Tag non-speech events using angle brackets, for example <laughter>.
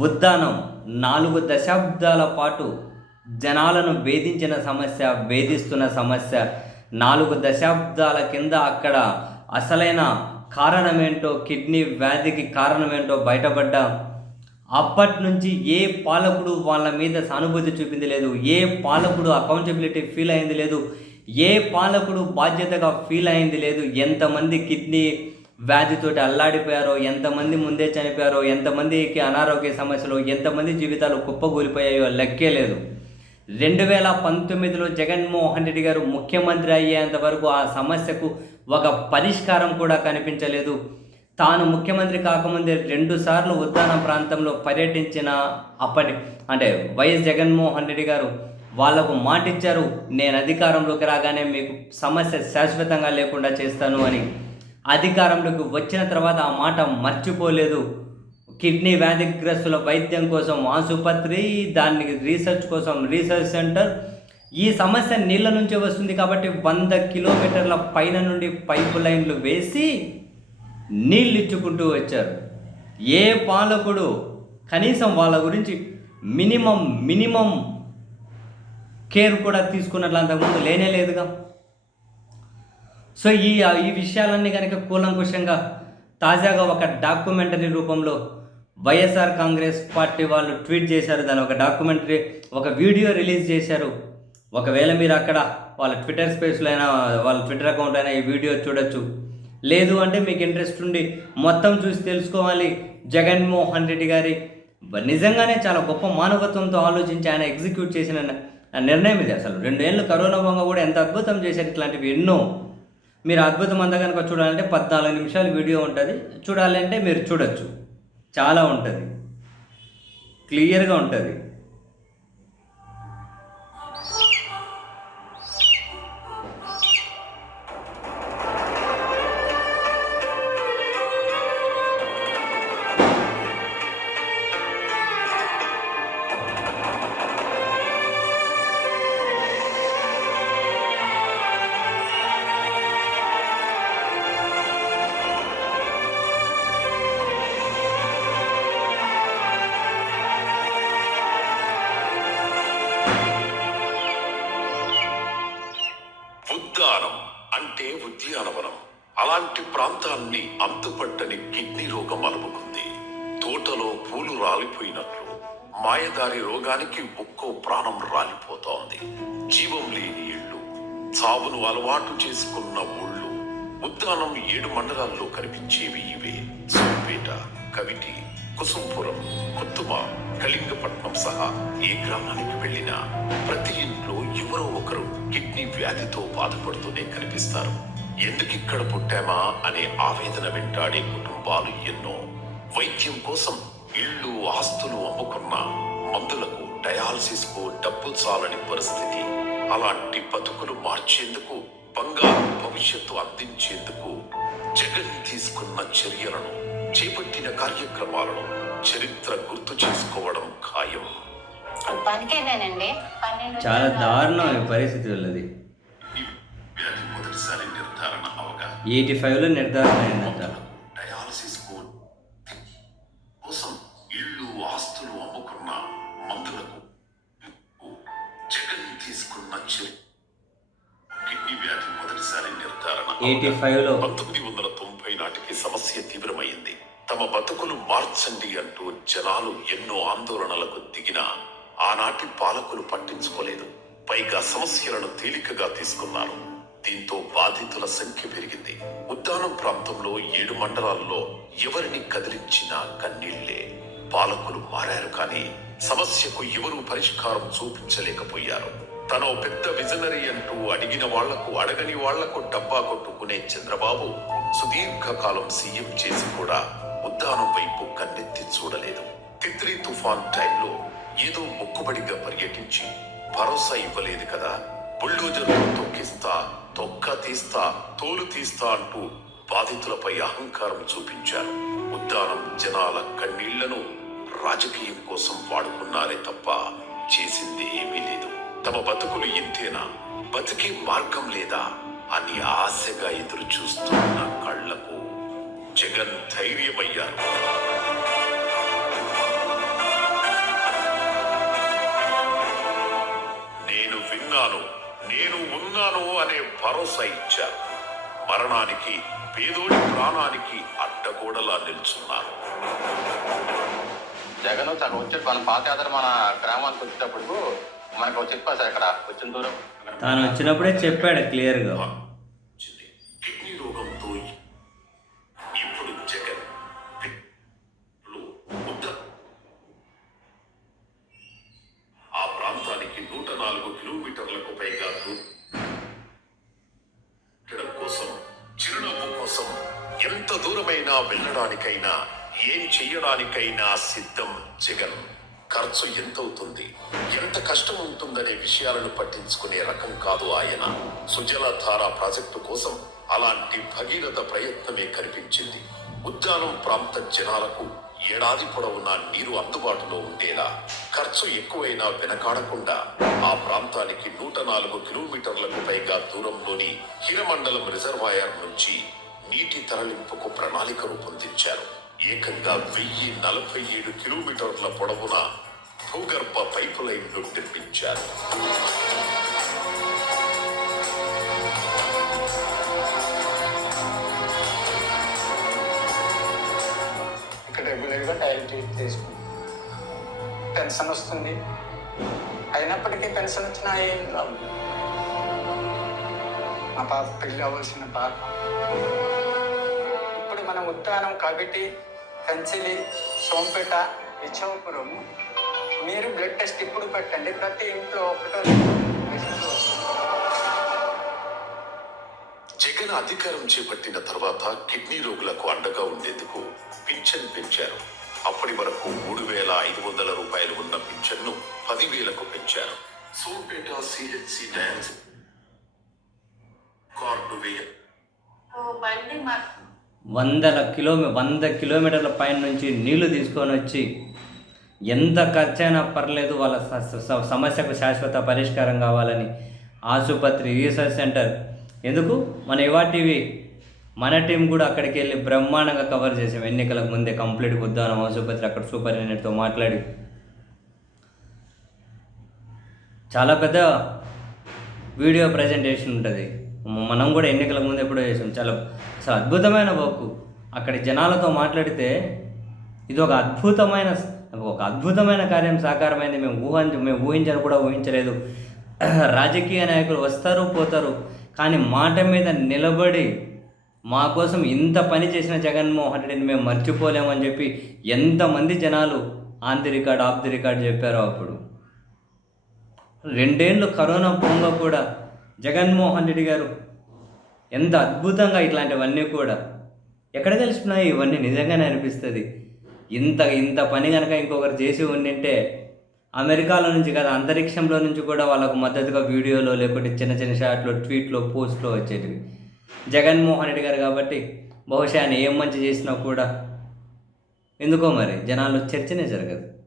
ఉద్దానం నాలుగు దశాబ్దాల పాటు జనాలను వేధించిన సమస్య వేధిస్తున్న సమస్య. నాలుగు దశాబ్దాల కింద అక్కడ అసలైన కారణమేంటో కిడ్నీ వ్యాధికి కారణమేంటో బయటపడ్డ. అప్పటి నుంచి ఏ పాలకుడు వాళ్ళ మీద సానుభూతి చూపింది లేదు? ఏ పాలకుడు అకౌంటబిలిటీ ఫీల్ అయింది లేదు? ఏ పాలకుడు బాధ్యతగా ఫీల్ అయింది లేదు? ఎంతమంది కిడ్నీ వ్యాధితోటి అల్లాడిపోయారో ఎంతమంది ముందే చనిపోయారో ఎంతమందికి అనారోగ్య సమస్యలు ఎంతమంది జీవితాలు కుప్పగూలిపోయాయో లెక్కే లేదు. రెండు వేల పంతొమ్మిదిలో జగన్మోహన్ రెడ్డి గారు ముఖ్యమంత్రి అయ్యేంత వరకు ఆ సమస్యకు ఒక పరిష్కారం కూడా కనిపించలేదు. తాను ముఖ్యమంత్రి కాకముందే రెండు సార్లు ఉద్దాన ప్రాంతంలో పర్యటించిన అప్పటి అంటే వైఎస్ జగన్మోహన్ రెడ్డి గారు వాళ్ళకు మాటిచ్చారు నేను అధికారంలోకి రాగానే మీకు సమస్య శాశ్వతంగా లేకుండా చేస్తాను అని. అధికారంలోకి వచ్చిన తర్వాత ఆ మాట మర్చిపోలేదు. కిడ్నీ వ్యాధిగ్రస్తుల వైద్యం కోసం ఆసుపత్రి దానికి రీసెర్చ్ కోసం రీసెర్చ్ సెంటర్. ఈ సమస్య నీళ్ళ నుంచే వస్తుంది కాబట్టి వంద కిలోమీటర్ల పైన నుండి పైపు లైన్లు వేసి నీళ్ళు ఇచ్చుకుంటూ వచ్చారు. ఏ పాలకుడు కనీసం వాళ్ళ గురించి మినిమం మినిమం కేర్ కూడా తీసుకున్నట్లు అంతకుముందు లేనే లేదుగా. సో ఈ ఈ విషయాలన్నీ కనుక కూలంకుషంగా తాజాగా ఒక డాక్యుమెంటరీ రూపంలో వైఎస్ఆర్ కాంగ్రెస్ పార్టీ వాళ్ళు ట్వీట్ చేశారు. దాని ఒక డాక్యుమెంటరీ ఒక వీడియో రిలీజ్ చేశారు. ఒకవేళ మీరు అక్కడ వాళ్ళ ట్విట్టర్ స్పేస్లో అయినా వాళ్ళ ట్విట్టర్ అకౌంట్ అయినా ఈ వీడియో చూడొచ్చు. లేదు అంటే మీకు ఇంట్రెస్ట్ ఉండి మొత్తం చూసి తెలుసుకోవాలి. జగన్మోహన్ రెడ్డి గారి నిజంగానే చాలా గొప్ప మానవత్వంతో ఆలోచించి ఆయన ఎగ్జిక్యూట్ చేసిన నిర్ణయం ఇది. అసలు రెండేళ్ళు కరోనా బొంగ కూడా ఎంత అద్భుతం చేశారు ఇట్లాంటివి ఎన్నో. మీరు అద్భుతం అంతా కనుక చూడాలంటే పద్నాలుగు నిమిషాలు వీడియో ఉంటుంది. చూడాలంటే మీరు చూడొచ్చు. చాలా ఉంటుంది. క్లియర్గా ఉంటుంది. కలవరం అలాంటి ప్రాంతాన్ని అంతుపట్టని కిడ్నీ రోగం అలుముకుంది. తోటలో పూలు రాలిపోయినట్లు మాయదారి రోగానికి ఒక్కో ప్రాణం రాలిపోతోంది. జీవం లేని ఇళ్ళు చావును అలవాటు చేసుకున్న ఊళ్ళు ఉద్దానం ఏడు మండలాల్లో కనిపించేవి ఇవే. సోంపేట కవిటి కుసుంపురం కొత్తుమ కళింగపట్నం సహా ఏ గ్రామానికి వెళ్ళినా ప్రతి ఇంట్లో ఎవరో ఒకరు కిడ్నీ వ్యాధితో బాధపడుతూనే కనిపిస్తారు. ఎందుకు ఇక్కడ పుట్టామా అనే ఆవేదన వెంటాడే కుటుంబాలు ఎన్నో. వైద్యం కోసం ఇళ్ళు ఆస్తులు అమ్ముకున్న మందులకు డయాలసిస్కు డబ్బు చాలని పరిస్థితి. అలాంటి బతుకులు మార్చేందుకు బంగారు భవిష్యత్తు అందించేందుకు జగన్ తీసుకున్న చర్యలను చేపట్టిన కార్యక్రమాలను చరిత్ర గుర్తు చేసుకోవడం ఖాయం. చాలా దారుణం ఈ పరిస్థితి వాళ్ళది ఎయిటీ ఫైవ్లో నిర్ధారణ అయిందంట. డయాలసిస్ కోసం ఇళ్ళు ఆస్తులు అమ్ముకున్న మందులకు జగన్ తీసుకున్న కిడ్నీ వ్యాధి మొదటిసారి నిర్ధారణ. ఎయిటీ ఫైవ్లో పంతొమ్మిది వందల తొంభై నాటికి సమస్య తీవ్రమైంది. తమ బతుకులు మార్చండి అంటూ జనాలు ఎన్నో ఆందోళనలకు దిగినా ఆనాటి పాలకులు పట్టించుకోలేదు. పైగా సమస్యలను తేలికగా తీసుకున్నారు. దీంతో బాధితుల సంఖ్య పెరిగింది. ఉద్దానం ప్రాంతంలో ఏడు మండలాల్లో ఎవరిని కదిలించినా కన్నీళ్ళే. పాలకులు మారారు కానీ సమస్యకు ఎవరూ పరిష్కారం చూపించలేకపోయారు. తన ఓ పెద్ద విజనరీ అంటూ అడిగిన వాళ్ళకు అడగని వాళ్ళకు డబ్బా కొట్టుకునే చంద్రబాబు సుదీర్ఘకాలం సీఎం చేసి కూడా ఉద్దానం వైపు కన్నెత్తి చూడలేదు. తిత్రి తుఫాన్ టైంలో ఏదో మొక్కుబడిగా పర్యటించి భరోసా ఇవ్వలేదు కదా. బుల్డోజర్లు తొక్కిస్తా తొక్క తీస్తా తోలు తీస్తా అంటూ బాధితులపై అహంకారం చూపించారు. ఉద్దానం జనాల కన్నీళ్ళను రాజకీయం కోసం వాడుకున్నారే తప్ప చేసింది ఏమీ లేదు. తమ బతుకులు ఇంతేనా? బతికే మార్గం లేదా అని ఆశగా ఎదురు చూస్తున్న కళ్ళకు జగన్ ధైర్యమయ్యారు. నేను విన్నాను. వదలను అనే భరోసా ఇచ్చారు. మరణానికి పేదోడి ప్రాణానికి అడ్డగోడలా నిల్చున్నారు. జగన్ తను వచ్చి మన పాదయాత్ర మన గ్రామానికి వచ్చేటప్పుడు మనకు చెప్పారు సార్ ఇక్కడ వచ్చిన దూరం. తాను వచ్చినప్పుడే చెప్పాడు క్లియర్గా. వెళ్ళడానికైనా ఏం చెయ్యడానికైనా సిద్ధం జగన్. ఖర్చు ఎంతవుతుంది? ఎంత కష్టం ఉంటుందనే విషయాలను పట్టించుకునే రకం కాదు ఆయన. సుజలధార ప్రాజెక్టు కోసం అలాంటి భగీరథ ప్రయత్నమే కనిపించింది. ఉద్యానం ప్రాంత జనాలకు ఏడాది పొడవునా నీరు అందుబాటులో ఉండేలా ఖర్చు ఎక్కువైనా వెనకాడకుండా ఆ ప్రాంతానికి నూట నాలుగు కిలోమీటర్లకు పైగా దూరంలోని హిరమండలం రిజర్వాయర్ నుంచి నీటి తరలింపుకు ప్రణాళిక రూపొందించారు. ఏకంగా వెయ్యి నలభై ఏడు కిలోమీటర్ల పొడవున భూగర్భ పైపు లైన్లు నిర్మించారు. ఇక్కడ రెగ్యులర్గా డయాలిసిస్ చేసుకుంటాం పెన్షన్ వస్తుంది. అయినప్పటికీ పెన్షన్ వచ్చినా ఏం రావు. మా పాప పెళ్ళి అవ్వాల్సిన పాప ఉత్తానం కాబట్టి కంచిలి సోంపేట ఇచ్చవపురం మీరు బ్లడ్ టెస్ట్ ఇప్పుడు పెట్టండి. ప్రతి ఇంట్లో ఒకటో. జగన్ అధికారం చేపట్టిన తర్వాత కిడ్నీ రోగులకు అండగా ఉండేందుకు పింఛన్ పెంచారు. అప్పటి వరకు మూడు వేల ఐదు వందల రూపాయలు ఉన్న పింఛన్ను పదివేలకు పెంచారు. సోంపేట సిహెచ్సి డయాలసిస్ కార్డు వేయ. బండి మా వందల కిలోమీ వంద కిలోమీటర్ల పైన నుంచి నీళ్ళు తీసుకొని వచ్చి ఎంత ఖర్చైనా పర్లేదు వాళ్ళ సమస్యకు శాశ్వత పరిష్కారం కావాలని ఆసుపత్రి రీసెర్చ్ సెంటర్. ఎందుకు? మన ఇవా టీవీ మన టీం కూడా అక్కడికి వెళ్ళి బ్రహ్మాండంగా కవర్ చేసాం. ఎన్నికలకు ముందే కంప్లీట్ ఉద్దానం ఆసుపత్రి అక్కడ సూపరింటెండెంట్తో మాట్లాడి. చాలా పెద్ద వీడియో ప్రజెంటేషన్ ఉంటుంది. మనం కూడా ఎన్నికల ముందు ఎప్పుడో చేసాం. చాలా అసలు అద్భుతమైన వర్క్. అక్కడ జనాలతో మాట్లాడితే ఇది ఒక అద్భుతమైన ఒక అద్భుతమైన కార్యం సాకారమైంది. మేము ఊహించ మేము ఊహించని కూడా ఊహించలేదు. <clears throat> రాజకీయ నాయకులు వస్తారు పోతారు. కానీ మాట మీద నిలబడి మా కోసం ఇంత పని చేసిన జగన్మోహన్ రెడ్డిని మేము మర్చిపోలేమని చెప్పి ఎంతమంది జనాలు on the record off the record చెప్పారో అప్పుడు. రెండేళ్ళు కరోనా పొంగ కూడా జగన్మోహన్ రెడ్డి గారు. ఎంత అద్భుతంగా ఇట్లాంటివన్నీ కూడా. ఎక్కడ తెలిసినాయి ఇవన్నీ నిజంగానే అనిపిస్తుంది. ఇంత ఇంత పని కనుక ఇంకొకరు చేసి ఉండింటే అమెరికాలో నుంచి కదా అంతరిక్షంలో నుంచి కూడా వాళ్ళకు మద్దతుగా వీడియోలో లేకుంటే చిన్న చిన్న షాట్లో ట్వీట్లో పోస్ట్లో వచ్చేటివి. జగన్మోహన్ రెడ్డి గారు కాబట్టి బహుశా ఆయన ఏం మంచి చేసినా కూడా ఎందుకో మరి జనాల్లో చర్చనే జరగదు.